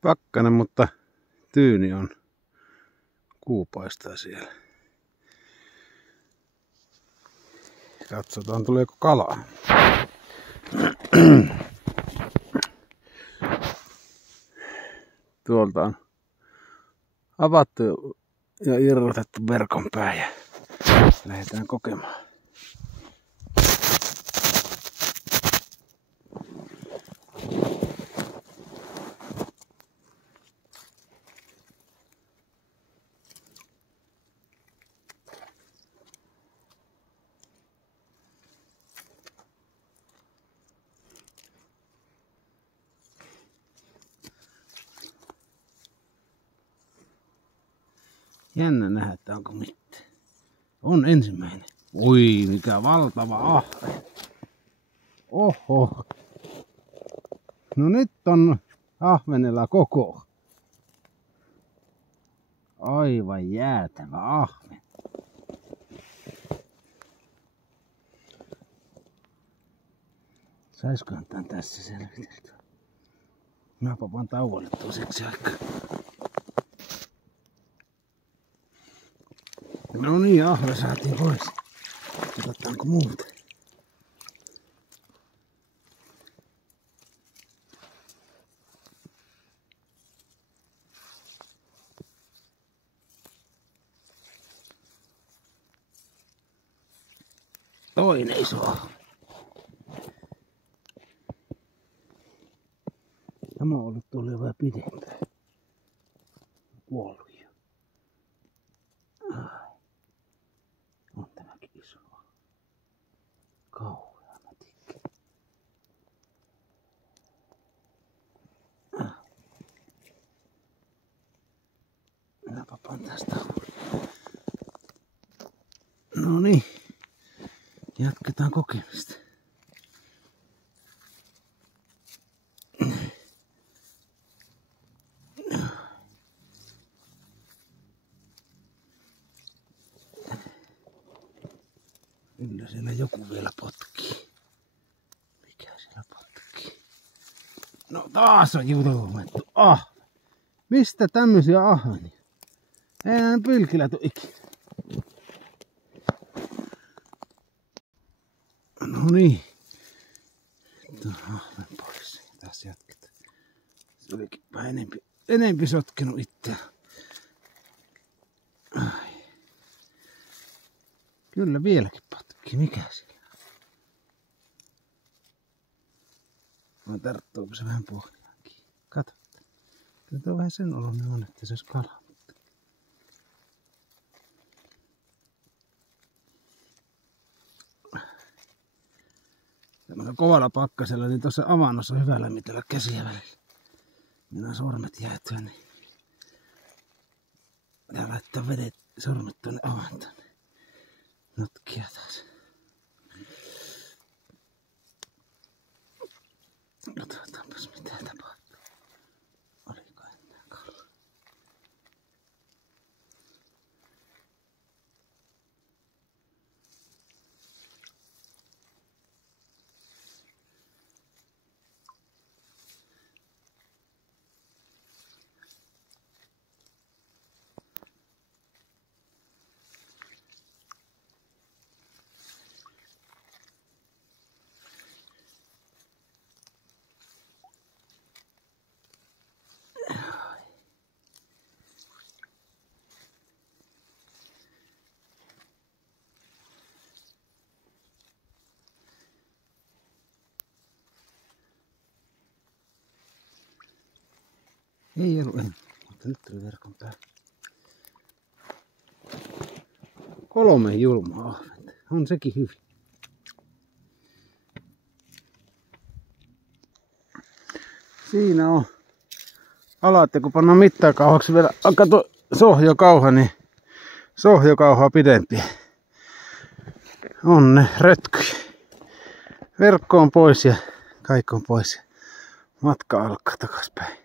Pakkanen, mutta tyyni on. Kuu paistaa siellä. Katsotaan tuleeko kalaa. Tuolta on avattu ja irrotettu verkon pää ja lähdetään kokemaan. Jännä nähdä, että onko mitään. On ensimmäinen. Oi, mikä valtava ahven. Oho. No nyt on ahvenella koko. Aivan jäätävä ahven. Saiskohan tän tässä selviteltyä? Mä papan tauolle toiseksi aikaa. No niin, ahve saatiin pois. Katsotaanko muuta. Toinen iso ahve. Tämä on ollut tuolla jo vähän pidempään. Kuollut jo. On tämäkin iso. Kauhea matikki. Minä papan tästä. No niin. Jatketaan kokemista. Kyllä siellä joku vielä potkii. Mikä siellä potkii? No taas on jutumettu. Mistä tämmösiä ahvenia? Eihän pilkillä tuu ikinä. No niin. Nyt on ahven pois. Tässä jatketaan. Se olikin vähän enempi sotkenut itseään. Kyllä vieläkin potkii. Mikä siellä on? Vai tarttuuko se vähän pohjaankin? Katsotaan. Kyllä tuo vähän sen oloinen on, että se olisi kala. Tämmöisellä kovalla pakkasella, niin tuossa avannossa on hyvä lämmitellä käsiä välillä. Minä sormet jäätyä, niin pitää laittaa sormet tuonne avantoon. Notkia taas. Katsotaanpas mitä tapahtuu. Oliko enää kalaa? Ei ollut enää, mutta nyt tuli verkon päälle. 3 julmaa ahventa. On sekin hyvin. Siinä on alat, ja kun pannaan mittakauhaksi vielä, kato sohjokauha, niin sohjokauhaa pidempiä. On ne rötkyjä. Verkko on pois ja kaikki on pois. Matka alkaa takaspäin.